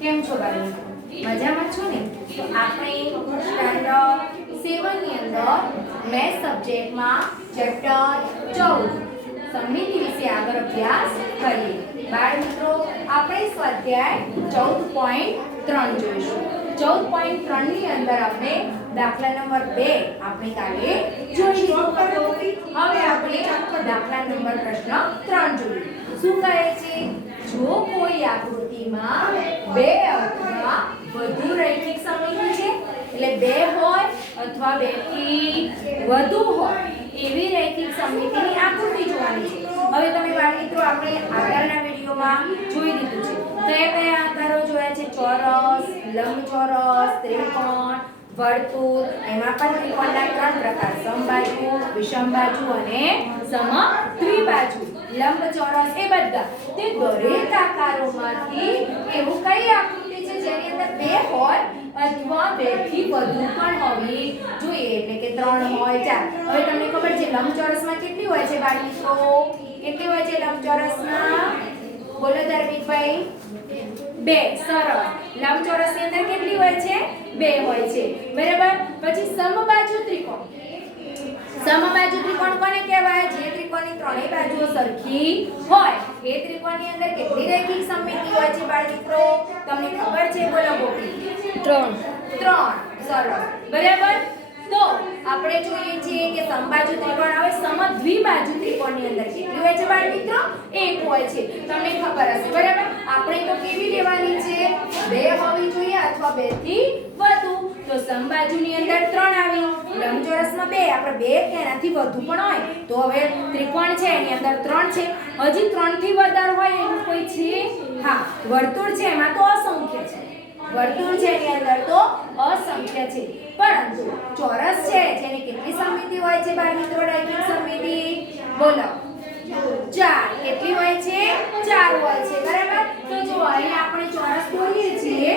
કેમ છો બાળકો? મજામાં છો ને? તો આપણે સ્ટાન્ડર્ડ 7 ની અંદર મેથ્સ સબ્જેક્ટમાં ચેપ્ટર 14 સમમિતિ વિશે આગળ અભ્યાસ કરીએ. બાળ મિત્રો, આપણે સ્વાધ્યાય 14.3 જોઈશું. 14.3 ની અંદર આપણે દાખલા નંબર 2 આપણે કાલે જોઈ લીધો હતો. હવે આપણે દાખલા નંબર પ્રશ્ન 3 જોઈએ. શું કહે છે? જો કોઈ આકૃતિમાં બે અથવા વધુ રૈખિક સમિતિ છે, એટલે બે હોય અથવા બે થી વધુ હોય એવી રૈખિક સમિતિની આકૃતિ જોવાની છે. હવે તમે બાળ મિત્રો આપણે આગળના વિડિયોમાં જોઈ લીધું છે. કયા કયા આકારો જોયા છે? ચોરસ, લંબચોરસ, ત્રિકોણ, વર્તુળ. એમાં પણ ત્રિકોણના 3 પ્રકાર: સમબાજુ, વિષમબાજુ અને સમદ્વિબાજુ. લંબચોરસ એ બધા તે દરેક આકારોમાંથી એવું કઈ આકૃતિ છે જેની અંદર બે હોય અથવા બે થી વધુ પણ હોવી જોઈએ, એટલે કે 3 હોય 4. હવે તમને ખબર છે લંબચોરસમાં કેટલી હોય છે બાળ મિત્રો? કેટલી હોય છે લંબચોરસમાં? બોલો ધર્મિકભાઈ. 2. સરસ. લંબચોરસની અંદર કેટલી હોય છે? 2 હોય છે. બરાબર. પછી સમબાજુ ત્રિકોણ. સમબાજુ ત્રિકોણ કોને કહેવાય? જે ત્રિકોણની ત્રણેય બાજુઓ સરખી હોય. એ ત્રિકોણની અંદર કેટલી રૈખિક સમમિતિ હોય છે બાળ મિત્રો? તમને ખબર છે? બોલો ગોપી. 3. સરસ. બરાબર. તો આપણે જોઈએ છીએ કે સમબાજુ ત્રિકોણ આવે. સમદ્વિબાજુ ત્રિકોણની અંદર કેટલી હોય છે બાળ મિત્રો? 1 હોય છે. તમને ખબર હશે. બરાબર. આપણે તો કેવી લેવાની છે? 2 હોવી જોઈએ અથવા 2 થી વધુ. તો સમબાજુની અંદર 3 આવી, લંબચોરસમાં 2. આપણે 2 કે એનાથી વધુ પણ હોય તો હવે ત્રિકોણ છે એની અંદર 3 છે. હજી 3 થી વધારે હોય એવું કોઈ છે? હા, વર્તુળ છે એમાં તો અસંખ્ય છે. વર્તુળ છે એની અંદર તો અસંખ્ય છે. પરંતુ ચોરસ છે જેની કેટલી સમમિતિ હોય છે બાળ મિત્રો? રૈખિક સમમિતિ. બોલો. 4. કેટલી હોય છે? 4 હોય છે. બરાબર. તો જો અહીં આપણે ચોરસ દોરીએ છીએ.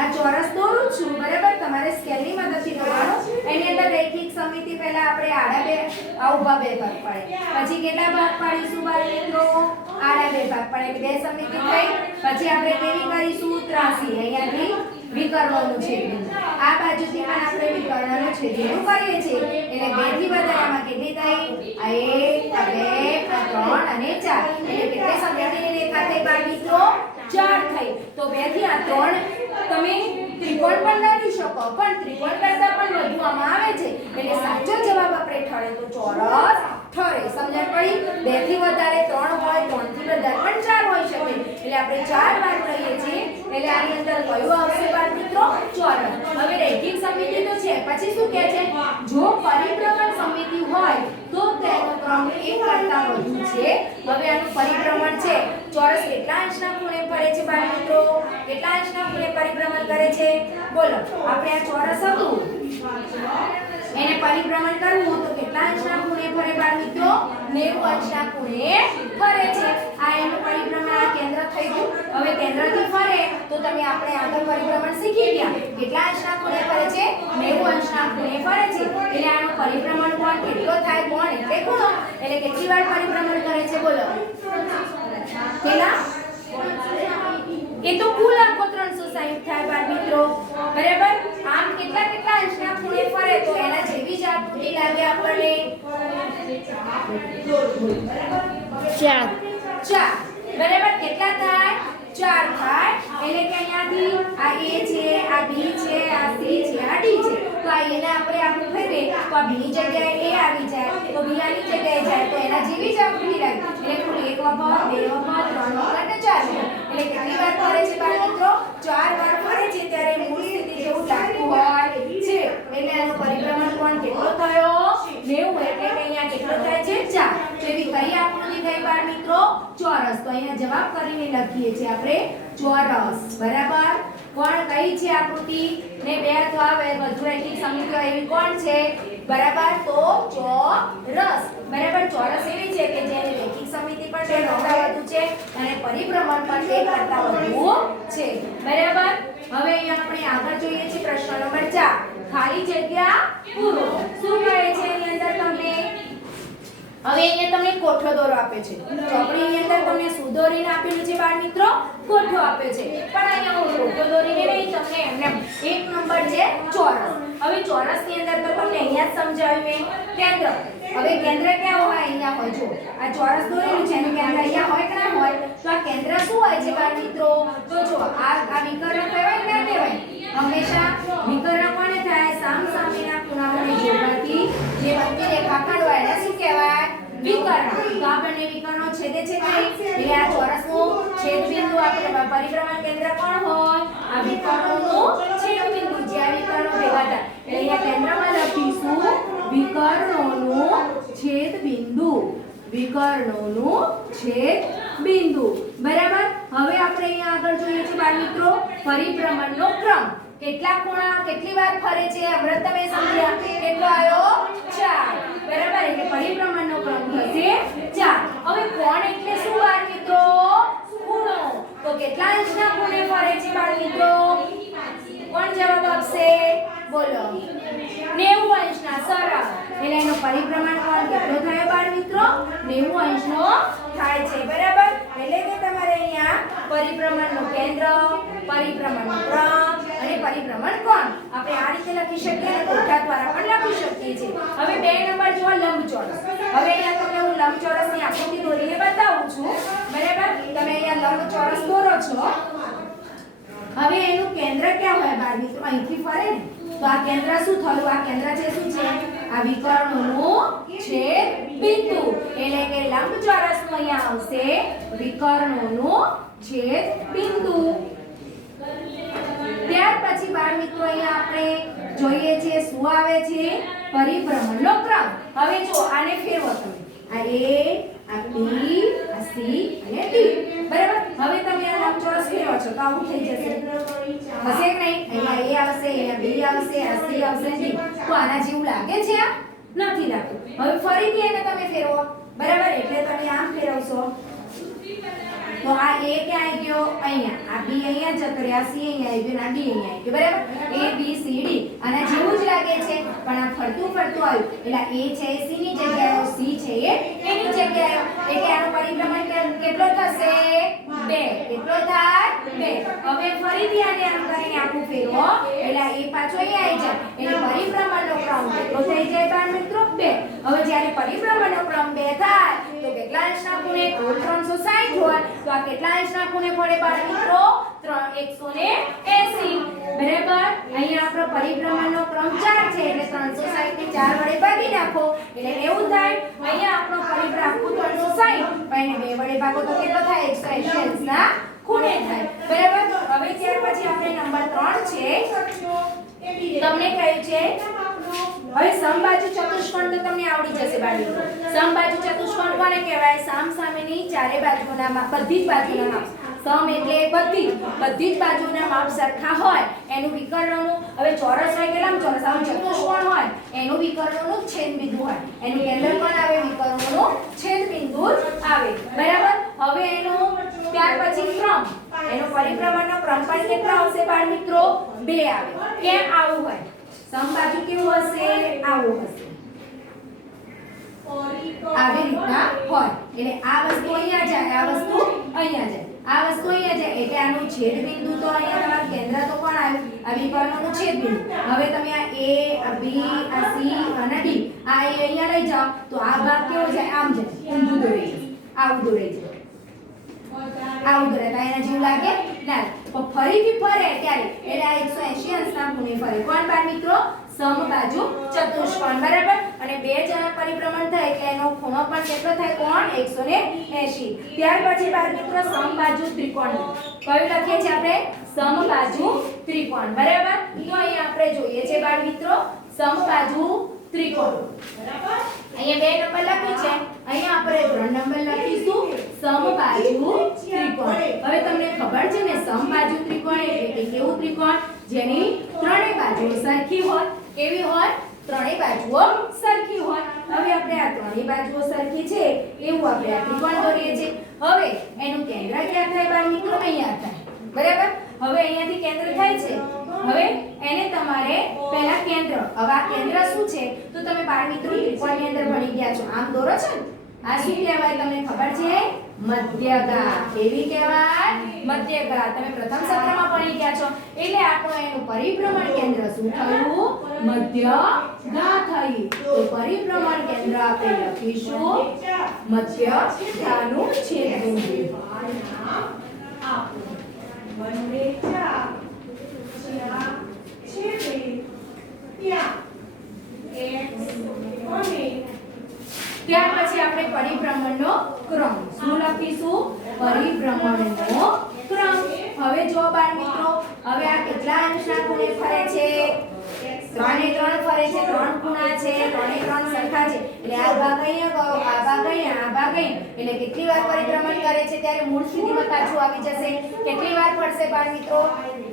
આ ચોરસ દોરું છું. બરાબર. તમારે સ્કેલની મદદથી દોરવાનું. એની અંદર રૈખિક સમમિતિ પહેલા આપણે આડા બે ઊભા બે ભાગ પાડે. પછી કેટલા ભાગ પાડીશું બાળ મિત્રો? આડા બે ભાગ પાડે એટલે બે સમમિતિ થઈ. પછી આપણે કેવી કરીશું? ત્રાસી. અહીંયાથી વિકર્ણનું છેદનું. આ બાજુથી પણ આપણે વિકર્ણનું છેદનું કરીએ છીએ. એટલે 2 થી વધારામાં કેટલી થઈ? આ 1, આ 2, આ 3 અને 4. એટલે કેટલી સમમિતિની રેખા થઈ બાળ મિત્રો? 4 થઈ. તો 2 થી આ 3 તમે ત્રિકોણ પણ દોરી શકો, પણ ત્રિકોણ કરતા પણ વધુ આમાં આવે છે. એટલે સાચો જવાબ આપણે ઠરે તો ચોરસ ઠરે. સમજણ પડી? 2 થી વધારે 3 હોય, 3 થી વધારે પણ 4 હોઈ શકે. એટલે આપણે 4 વાર લઈએ છીએ. એટલે આની અંદર કયું આવશે બાળ મિત્રો? ચોરસ. હવે રૈખિક સમમિતિ તો છે. પછી શું કહે છે? જો પરિભ્રમણ સમમિતિ હોય તો તેનો ક્રમ 1 કરતા વધુ છે. હવે આનું પરિભ્રમણ છે. ચોરસ કેટલા અંશના ખૂણે ફરે છે બાળ મિત્રો? કેટલા અંશના ખૂણે પરિભ્રમણ કરે છે? બોલો. આપણે આ ચોરસ હતું એને પરિભ્રમણ કરવું તો કેટલા અંશના ખૂણે ફરે બાળ મિત્રો? 90 અંશના ખૂણે ફરે છે. આ એનું પરિભ્રમણ આ કેન્દ્ર થઈ ગયું. હવે કેન્દ્રથી ફરે તો તમે આપણે આગળ પરિભ્રમણ શીખી ગયા. કેટલા અંશના ખૂણે ફરે છે? 90 અંશના ખૂણે ફરે છે. એટલે આનું પરિભ્રમણ કોણ કેટલો થાય? કોણ એટલે ખૂણો. એટલે કેટલી વાર પરિભ્રમણ કરે છે? બોલો. કેટલા? એ તો કુલ આખો 360 થાય બાળ મિત્રો. બરાબર. આમ કેટલા કેટલા અંશના ખૂણે ફરે તો એના જેવી જ આકૃતિ લાગે આપણને. 4. બરાબર. કેટલા થાય? 4 થાય. એટલે કે અહીંયાથી આ A છે, આ B છે, આ C છે, આ D છે. તો આ A ને આપણે આખું ફેરવે તો આ B ની જગ્યાએ A આવી જાય, તો B આની જગ્યાએ જાય તો એના જેવી જ આકૃતિ લાગે. એટલે કુલ 1 વખત, 2 વખત, 3 વખત અને 4 વખત. એટલે કેટલી વાર ફરે છે બાળ મિત્રો? 4 વાર ફરે છે ત્યારે મૂળ સ્થિતિ જેવું લાગતું હોય છે. એટલે આનો પરિભ્રમણ કોણ કેટલો થયો? 90. એટલે કે અહીંયા કેટલો થાય છે? 4. તો એવી કઈ આકૃતિ થઈ બાળ મિત્રો? ચોરસ. તો અહીંયા જવાબ કરીને લખીએ છીએ આપણે ચોરસ. બરાબર. કોણ કઈ છે આકૃતિ? ને 2 અથવા વધુ રૈખિક સમિતિઓ એવી કોણ છે? બરાબર. તો ચોરસ. બરાબર. ચોરસ એવી છે કે જેની રૈખિક સમિતિ પણ 2 કરતા વધુ છે અને પરિભ્રમણ પણ 1 કરતા વધુ છે. બરાબર. હવે અહીંયા આપણે આગળ જોઈએ છીએ પ્રશ્ન નંબર 4. ખાલી જગ્યા પૂરો. શું કહે છે એની અંદર તમને? હવે અહીંયા તમને કોઠો દોરો આપે છે ચોપડીની અંદર તમને શું દોરીને આપેલું છે બાળ મિત્રો કોઠો આપે છે પણ અહીંયા હું કોઠો દોરીને નહીં તમને એમને એક નંબર છે ચોરસ હવે ચોરસની અંદર તો તમને અહીંયા જ સમજાવ્યું કેન્દ્ર હવે કેન્દ્ર ક્યાં હોય અહીંયા હોય જો આ ચોરસ દોરેલું છે એનું કેન્દ્ર અહીંયા હોય કે ના હોય તો આ કેન્દ્ર શું હોય છે બાળ મિત્રો તો જો આ વિકર્ણ કહેવાય કે ના કહેવાય હંમેશા વિકર્ણ કોને થાય સામસામેના ખૂણાઓને જોડવાથી જે બંને રેખાખંડ હોય એને શું કહેવાય વિકર્ણ તો આ બંને વિકર્ણો છેદે છે કઈ એટલે આ ચોરસનું છેદબિંદુ આપણે પરિભ્રમણ કેન્દ્ર કોણ હોય આ વિકર્ણોનું છેદબિંદુ જે આ વિકર્ણો ભેગા થાય એટલે અહીંયા કેન્દ્રમાં લખીશું વિકર્ણોનું છેદબિંદુ વિકર્ણોનું છેદબિંદુ બરાબર હવે આપણે અહીંયા આગળ જોઈએ છે બાળ મિત્રો પરિભ્રમણનો ક્રમ કેટલા ખૂણા કેટલી વાર ફરે છે હમણાં તમે સમજ્યા કેટલો આવ્યો 4 બરાબર એટલે પરિભ્રમણનો ક્રમ થશે 4 હવે કોણ એટલે શું બાળ મિત્રો ખૂણો તો કેટલા અંશના ખૂણે ફરે છે બાળ મિત્રો કોણ જવાબ આપશે બોલો 90 અંશના સરળ એટલે એનો પરિભ્રમણ કોણ કેટલો થયો બાળ મિત્રો 90 અંશનો થાય છે બરાબર એટલે કે તમારે અહીંયા પરિભ્રમણનું કેન્દ્ર પરિભ્રમણનો ક્રમ અને પરિભ્રમણ કોણ આપણે આ રીતે લખી શકીએ અને કોઠા દ્વારા પણ લખી શકીએ છીએ હવે 2 નંબર જો લંબચોરસ હવે અહીંયા તમને હું લંબચોરસની આકૃતિ દોરીને બતાવું છું બરાબર તમે અહીંયા લંબચોરસ દોરો છો હવે એનું કેન્દ્ર ક્યાં હોય બાળ મિત્રો અહીંથી ફરે ને તો આ કેન્દ્ર શું થયું આ કેન્દ્ર છે શું છે આ વિકર્ણોનું છેદબિંદુ એટલે કે લંબચોરસનું અહીંયા આવશે વિકર્ણોનું છેદબિંદુ ત્યાર પછી બાળ મિત્રો અહીંયા આપણે જોઈએ છે શું આવે છે પરિભ્રમણનો ક્રમ હવે જો આને ફેરવો તમે આ A આ B આ C અને D બરાબર હવે તમે આ લંબચોરસ ફેરવો છો તો આવું થઈ જશે હશે કે નહીં અહીંયા A આવશે અહીંયા B આવશે આ C આવશે D તો આના જેવું લાગે છે આ નથી લાગતું હવે ફરીથી એને તમે ફેરવો બરાબર એટલે તમે આમ ફેરવશો તો આ A ક્યાં આવી ગયો અહીંયા આ B અહીંયા જતો રહ્યો આ C અહીંયા આવી ગયો આ D અહીંયા આવી ગયો બરાબર A B C D આના જેવું જ લાગે છે પણ આ ફરતું ફરતું આવ્યું એટલે A છે એ C ની જગ્યાએ આવ્યો C છે એ A ની જગ્યાએ આવ્યો એટલે આનું પરિભ્રમણ કેટલો થશે 2 કેટલો થાય 2 હવે ફરીથી આને આમ કરીને આખું ફેરવો એટલે A પાછો અહીંયા આવી જાય એટલે પરિભ્રમણનો ક્રમ કેટલો થઈ જાય બાળ મિત્રો 2 હવે જ્યારે પરિભ્રમણનો ક્રમ 2 થાય તો કેટલા અંશના ખૂણે કુલ 360 હોય તો આ કેટલા અંશના ખૂણે પડે બાળ મિત્રો 180 બરાબર અહીંયા આપણો પરિભ્રમણનો ક્રમ 4 છે એટલે 360 ને 4 વડે ભાગી નાખો એટલે 90 થાય અહીંયા આપણો પરિભ્રમણ આખું 360 પણ એને 2 વડે ભાગો તો કેટલો થાય 180 અંશના ખૂણે થાય બરાબર હવે ત્યાર પછી આપણે નંબર 3 છે તમને કહ્યું છે હવે સમબાજુ ચતુષ્કોણ તો તમને આવડી જશે બાળ મિત્રો સમબાજુ ચતુષ્કોણ કોને કહેવાય સામસામેની ચારે બાજુના માપ બધી જ બાજુના માપ સમ એટલે બધી જ બાજુના માપ સરખા હોય એનું વિકર્ણોનું હવે ચોરસ હોય કે લંબચોરસ આવું ચતુષ્કોણ હોય એનું વિકર્ણોનું છેદબિંદુ હોય એનું કેન્દ્ર કોણ આવે વિકર્ણોનું છેદબિંદુ આવે બરાબર હવે એનું ત્યાર પછી ક્રમ એનો પરિભ્રમણનો ક્રમ પણ કેટલો આવશે બાળ મિત્રો 2 આવે કેમ આવું હોય સમબાજુ કેવું હશે આવું હશે આવી રીતના હોય એટલે આ વસ્તુ અહીંયા જાય આ વસ્તુ અહીંયા જાય આ વસ્તુ અહીંયા જાય એટલે આનું છેદબિંદુ તો અહીંયા તમારું કેન્દ્ર તો કોણ આવ્યું આ વિકર્ણોનું છેદબિંદુ હવે તમે આ A આ B આ C અને D આ અહીંયા લઈ જાઓ તો આ ભાગ કેવો જાય આમ જાય ઊંધું દોરાઈ જાય આવું દોરાઈ જાય આવું દોરાય એના જેવું લાગે ના પણ ફરીથી ફરે ત્યારે એટલે આ 180 અંશના ખૂણે ફરે કોણ બાળ મિત્રો સમબાજુ ચતુષ્કોણ બરાબર અને 2 જણા પરિભ્રમણ થાય એટલે એનો ખૂણો પણ કેટલો થાય કોણ 180 ત્યાર પછી બાળ મિત્રો સમબાજુ ત્રિકોણ કયું લખીએ છીએ આપણે સમબાજુ ત્રિકોણ બરાબર તો અહીં આપણે જોઈએ છે બાળ મિત્રો સમબાજુ ત્રિકોણ બરાબર અહીંયા 2 નંબર લખ્યું છે અહીંયા આપણે 3 નંબર લખીશું સમબાજુ ત્રિકોણ હવે તમને ખબર છે ને સમબાજુ ત્રિકોણ એટલે કે કેવું ત્રિકોણ જેની ત્રણેય બાજુઓ સરખી હોય કેવી હોય ત્રણેય બાજુઓ સરખી હોય હવે આપણે આ ત્રણેય બાજુઓ સરખી છે એવું આપણે આ ત્રિકોણ દોરીએ છીએ હવે એનું કેન્દ્ર ક્યાં થાય બાળ મિત્રો અહીંયા થાય બરાબર હવે અહીંયાથી કેન્દ્ર થાય છે હવે એને તમારે પહેલા કેન્દ્ર હવે આ કેન્દ્ર શું છે તો તમે બાળ મિત્રો ત્રિકોણની અંદર ભણી ગયા છો આમ દોરો છો ને આ શું કહેવાય તમને ખબર છે? મધ્યગા. કેવી કહેવાય? મધ્યગા. તમે પ્રથમ સત્રમાં ભણી ગયા છો. એટલે આપણું એનું પરિભ્રમણ કેન્દ્ર શું થયું? મધ્યગા થઈ. તો પરિભ્રમણ કેન્દ્ર આપણે લખીશું મધ્યગાનું છેદબિંદુ. ત્યાર પછી આપણે પરિભ્રમણનો ક્રમ શું લખીશું? પરિભ્રમણનો ક્રમ. હવે જો બાળ મિત્રો, હવે આ કેટલા અંશના ખૂણે ફરે છે? 3 એ 3 ફરે છે. 3 ખૂણા છે, 3 એ 3 સરખા છે. એટલે આ ભાગ અહીંયા ગયો, આ ભાગ અહીંયા, આ ભાગ અહીંયા. એટલે કેટલી વાર પરિભ્રમણ કરે છે ત્યારે મૂળ સ્થિતિમાં પાછું આવી જશે. કેટલી વાર ફરશે બાળ મિત્રો?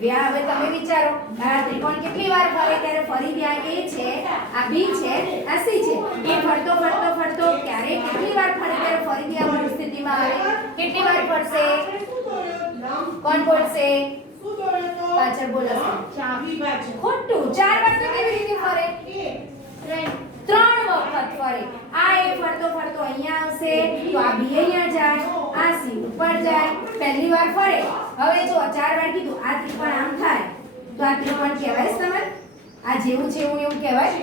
હવે તમે વિચારો, આ ત્રિકોણ કેટલી વાર ફરે ત્યારે ફરી ત્યાં A છે, આ B છે, આ C છે. એ ફરતો ફરતો ફરતો ક્યારે કેટલી વાર ફરે ત્યારે ફરી ત્યાં મૂળ સ્થિતિમાં આવે. કેટલી વાર ફરશે? કોણ બોલશે? પાછળ બોલો. ખોટું. 4 વાર તો કેવી રીતે ફરે? 3 વખત ફરે. આ A ફરતો ફરતો અહીંયા આવશે, તો આ B અહીંયા જાય, આ C ઉપર જાય. પહેલી વાર ફરે. હવે જો 4 વાર કીધું, આ ત્રિકોણ આમ થાય તો આ ત્રિકોણ કહેવાય તમારે? આ જેવું છે એવું કહેવાય?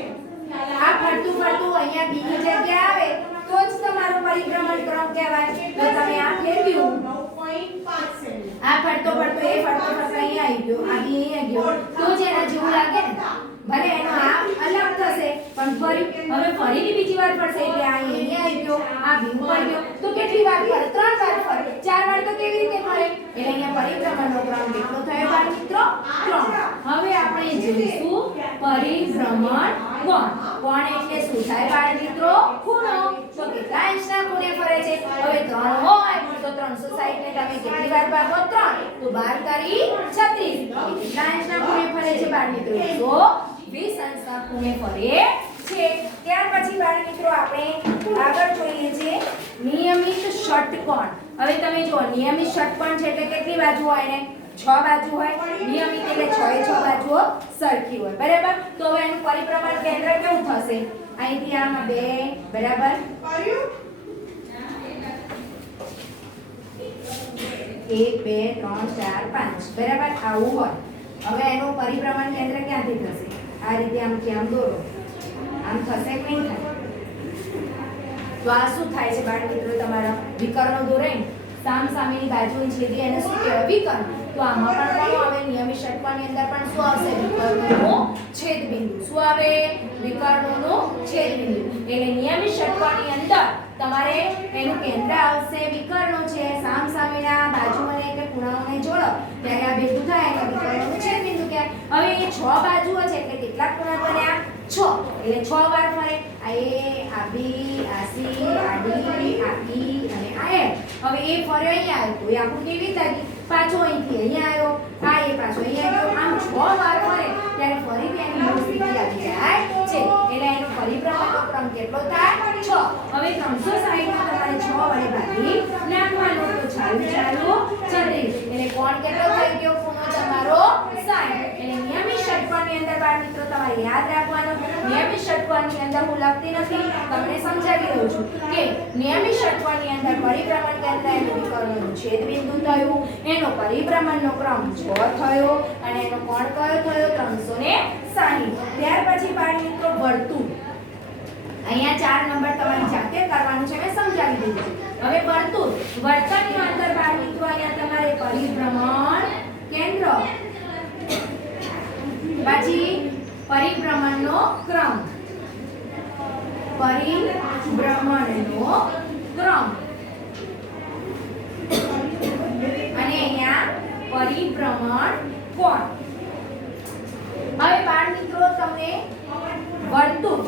આ ફરતું ફરતું અહીંયા B ની જગ્યાએ આવે તો જ તમારો પરિભ્રમણ ક્રમ કહેવાય. તો તમે આ ફેરવ્યું, આ ફરતો ફરતો એ ફરતો ફરતો અહીંયા આવી ગયો, આ B અહીંયા ગયો, તો જ એના જેવું લાગે ને. ભલે એનો આ અલગ થશે પણ હવે ફરીથી બીજી વાર ફરશે એટલે આ અહીંયા આવી ગયો, આ B ઉપર ગયો, તો કેટલી વાર ફરે? 3 વાર ફરે. 4 વાર તો કેવી રીતે ફરે? એટલે અહીંયા પરિભ્રમણનો ક્રમ કેટલો થયો બાળ મિત્રો? 3. હવે આપણે જોઈશું પરિભ્રમણ કોણ. કોણ એટલે શું થાય બાળ મિત્રો? ખૂણો. તો કેટલા અંશના ખૂણે ફરે છે? હવે 3 હોય તો 360 ને તમે કેટલી વાર ભાગો? 3. તો 12 તારી 36. કેટલા અંશના ખૂણે ફરે છે બાળ મિત્રો? 120 અંશના ખૂણે ફરે છે. ત્યાર પછી બાળ મિત્રો આપણે આગળ જોઈએ છે નિયમિત ષટકોણ. હવે તમે જુઓ, નિયમિત ષટકોણ છે એટલે કેટલી બાજુ હોય ને? 6 બાજુ હોય. નિયમિત એટલે 6 એ 6 બાજુઓ સરખી હોય. બરાબર? તો હવે એનું પરિભ્રમણ કેન્દ્ર કેવું થશે? અહીંથી આમાં 2 બરાબર, 1 2 3 4 5 બરાબર આવું હોય. હવે એનું પરિભ્રમણ કેન્દ્ર ક્યાંથી થશે? આ રીતે આમથી આમ દોરો, આમ થશે કે નહીં થાય? તો આ શું થાય છે બાળ મિત્રો? તમારા વિકર્ણો દોરાય, સામ સામેની બાજુએ છેદી એને શું કહેવાય? વિકર્ણ. તો આમાં પણ કોણ આવે? નિયમિત ષટકોણની અંદર પણ શું આવશે? વિકર્ણોનો છેદબિંદુ. શું આવે? વિકર્ણોનો છેદબિંદુ. એટલે નિયમિત ષટકોણની અંદર તમારે એનું કેન્દ્ર આવશે વિકર્ણો છે. સામ સામેના બાજુઓને કે ખૂણાઓને જોડો ત્યારે આ ભેગું થાય એટલે વિકર્ણોનું છેદબિંદુ કહેવાય. હવે એ 6 બાજુઓ છે એટલે કેટલા ખૂણા બન્યા? 6. એટલે 6 વાર ફરે. આ A, આ B, આ C, આ D, આ E અને આ F. હવે એ ફર્યો અહીંયા આવ્યો તો એ આખું કેવી લાગી? પાછો અહીંથી અહીંયા આવ્યો, આ એ પાછો અહીંયા આવ્યો. આમ 6 વાર ફરે ત્યારે ફરીથી એની મૂળ સ્થિતિ આવી જાય છે. એટલે એનો પરિભ્રમણનો ક્રમ કેટલો થાય? 6. હવે 360 માં તમારે 6 વડે ભાગી નાખવાનો તો 40 36. એટલે કોણ કેટલો થઈ ગયો? ખૂણો તમારો 60. એટલે નિયમિત ષટકોણની અંદર બાળ મિત્રો તમારે યાદ રાખવાનું, નિયમિત ષટકોણની અંદર હું લખતી નથી, તમને સમજાવી દઉં છું કે નિયમિત ષટકોણની અંદર પરિભ્રમણ કેન્દ્ર એનું વિકર્ણોનું છેદબિંદુ થયું, એનો પરિભ્રમણનો ક્રમ 6 થયો અને એનો કોણ કયો થયો? 360. ત્યાર પછી બાળ મિત્રો વર્તુળ. અહીંયા 4 નંબર તમારી જાતે કરવાનું છે, મેં સમજાવી દીધું છે. હવે વર્તુળની અંદર બાળ મિત્રો અહીંયા તમારે પરિભ્રમણ કેન્દ્ર, પછી પરિભ્રમણનો ક્રમ, પરિભ્રમણનો ક્રમ અને અહીંયા પરિભ્રમણ કોણ. હવે બાળ મિત્રો તમને વર્તુળ,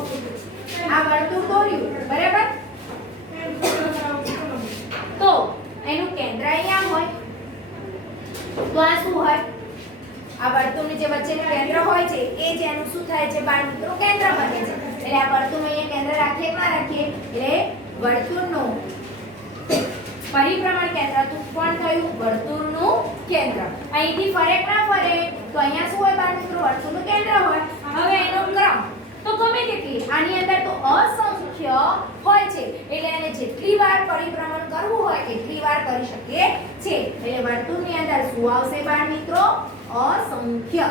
આ વર્તુળ દોર્યું બરાબર, તો એનું કેન્દ્ર અહીંયા હોય તો આ શું હોય? આ વર્તુળની જે વચ્ચેનું કેન્દ્ર હોય છે એ જ એનું શું થાય છે બાળ મિત્રો? કેન્દ્ર બને છે. એટલે આ વર્તુળનું અહીંયા કેન્દ્ર રાખીએ કે ના રાખીએ? એટલે વર્તુળનું પરિભ્રમણ કેન્દ્ર તો કોણ થયું? વર્તુળનું કેન્દ્ર. અહીંથી ફરે કે ના ફરે? તો અહીંયા શું હોય બાળ મિત્રો? વર્તુળનું કેન્દ્ર હોય. હવે એનો ક્રમ તો ગમે તેટલી, આની અંદર તો અસંખ્ય અસંખ્ય હોય છે એટલે એને જેટલી વાર પરિભ્રમણ કરવું હોય એટલી વાર કરી શકે છે એટલે વર્તુળની અંદર શું આવશે બાળ મિત્રો અસંખ્ય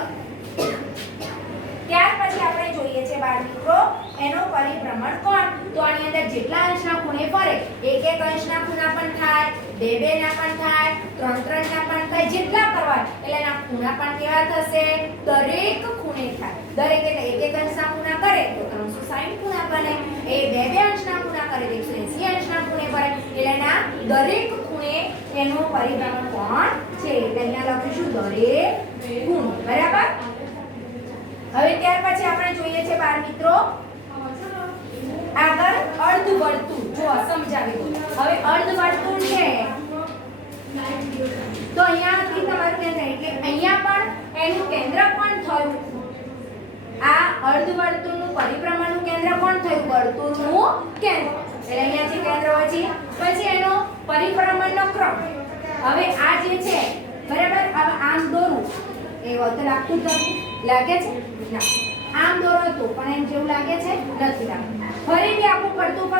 ત્યાર પછી આપણે જોઈએ છે બાળ મિત્રો એનો પરિભ્રમણ કોણ તો આની અંદર જેટલા અંશના ખૂણે ફરે એક એક અંશના ખૂણા પણ થાય બે બે ના પણ થાય ત્રણ ત્રણ ના પણ થાય જેટલા કરવા એટલે એના ખૂણા પણ કેવા થશે દરેક ખૂણે થાય દરેક એટલે એક એક અંશના ખૂણા કરે તો 360 ખૂણા બને એ બે બે અંશના ખૂણા કરે તો 180 અંશના ખૂણે ફરે એટલે એના દરેક ખૂણે એનું પરિભ્રમણ કોણ છે એટલે અહીંયા લખીશું દરેક ખૂણ બરાબર હવે ત્યાર પછી આપણે જોઈએ છે બાળ મિત્રો આગળ અર્ધવર્તુળ જો સમજાવી દઉં હવે અર્ધવર્તુળ છે તો અહીંયાથી તમારું કેન્દ્ર એટલે અહીંયા પણ એનું કેન્દ્ર કોણ થયું આ અર્ધવર્તુળનું પરિભ્રમણનું કેન્દ્ર કોણ થયું વર્તુળનું કેન્દ્ર એટલે અહીંયાથી કેન્દ્ર હોય છે પછી એનો પરિભ્રમણનો ક્રમ હવે આ જે છે બરાબર હવે આમ દોરું એ વખતે લાગતું નથી લાગે છે ના આમ દોરો તો પણ એમ જેવું લાગે છે નથી લાગતું ફરીથી આખું ફરતું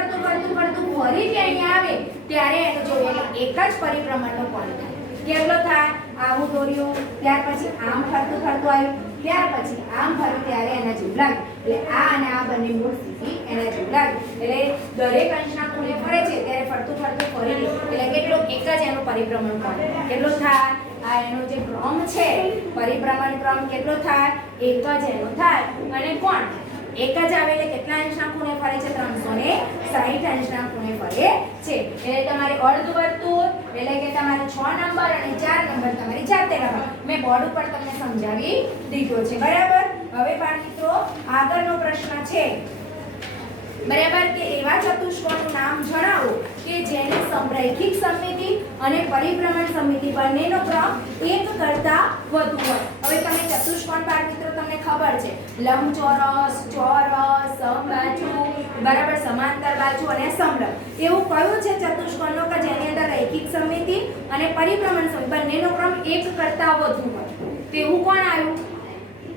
ફરીથી અહીંયા આવે ત્યારે એનું જોઈએ એટલે એક જ પરિભ્રમણનો કોણ થાય કેટલો થાય આવું દોર્યું ત્યાર પછી આમ ફરતું આવ્યું ત્યાર પછી આમ ફર્યું ત્યારે એના જેવું લાગે એટલે આ અને આ બંને મૂળ સ્થિતિ એના જેવું લાગે એટલે દરેક અંશના ખૂણે ફરે છે ત્યારે ફરતું ફરી એટલે કેટલો એક જ એનું પરિભ્રમણ કોણ કેટલો થાય આ એનો જે ક્રમ છે પરિભ્રમણ ક્રમ કેટલો થાય એક જ એનો થાય અને કોણ એક જ આવે એટલે કેટલા અંશના ખૂણે ફરે છે 360 અંશના ખૂણે ફરે છે એટલે તમારે અર્ધવર્તુળ એટલે કે તમારે 6 નંબર અને 4 નંબર તમારી જાતે લખવા મેં બોર્ડ ઉપર તમને સમજાવી દીધો છે બરાબર હવે બાળ મિત્રો આગળનો પ્રશ્ન છે બરાબર કે એવા ચતુષ્કોણનું નામ જણાવો કે જેની સમરૈખિક સમમિતિ અને પરિભ્રમણ સમમિતિ બંનેનો ક્રમ એક કરતા વધુ હોય હવે તમે ચતુષ્કોણ બાળ મિત્રો તમને ખબર છે લંબચોરસ ચોરસ સમબાજુ બરાબર સમાંતર બાજુ અને સમલંબ એવું કયું છે ચતુષ્કોણનો કે જેની અંદર રૈખિક સમમિતિ અને પરિભ્રમણ સમમિતિ બંનેનો ક્રમ એક કરતા વધુ હોય તેવું કોણ આવ્યું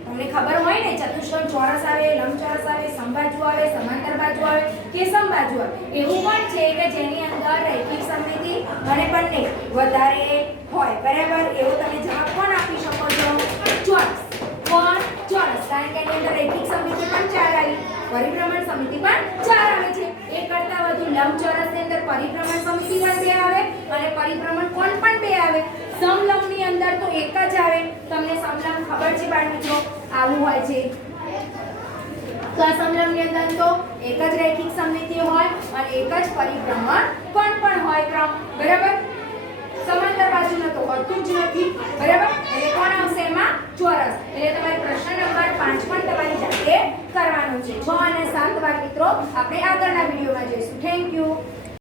તમને ખબર હોય ને ચતુષ્કોણ ચોરસ આવે લંબચોરસ આવે સમબાજુ આવે સમાંતર બાજુ આવે કે સમબાજુ આવે એવું પણ છે કે જેની અંદર રૈખિક સમમિતિ અને બંને વધારે હોય બરાબર એવો તમે જવાબ કોણ આપી શકો છો ચોરસ કોણ ચોરસ કારણ કે એની અંદર રૈખિક સમમિતિ પણ 4 આવી પરિભ્રમણ સમમિતિ પણ 4 આવે છે એક કરતા વધુ લંબચોરસની અંદર પરિભ્રમણ સમમિતિ પણ 2 આવે અને પરિભ્રમણ કોણ પણ 2 આવે સમલંબની અંદર તો એક જ આવે તમને સમલંબ ખબર છે બાળ મિત્રો આવું હોય છે તો આ સમલંબની અંદર તો એક જ રૈખિક સમમિતિ હોય અને એક જ પરિભ્રમણ કોણ પણ હોય ક્રમ બરાબર સમાંતર બાજુનો તો હોતું જ નથી બરાબર એટલે કોણ આવશે એમાં ચોરસ એટલે તમારે પ્રશ્ન નંબર 5 પણ તમારી જાતે કરવાનો છે 6 અને 7 બાળ મિત્રો આપણે આગળના વિડિયોમાં જોઈશું થેન્ક યુ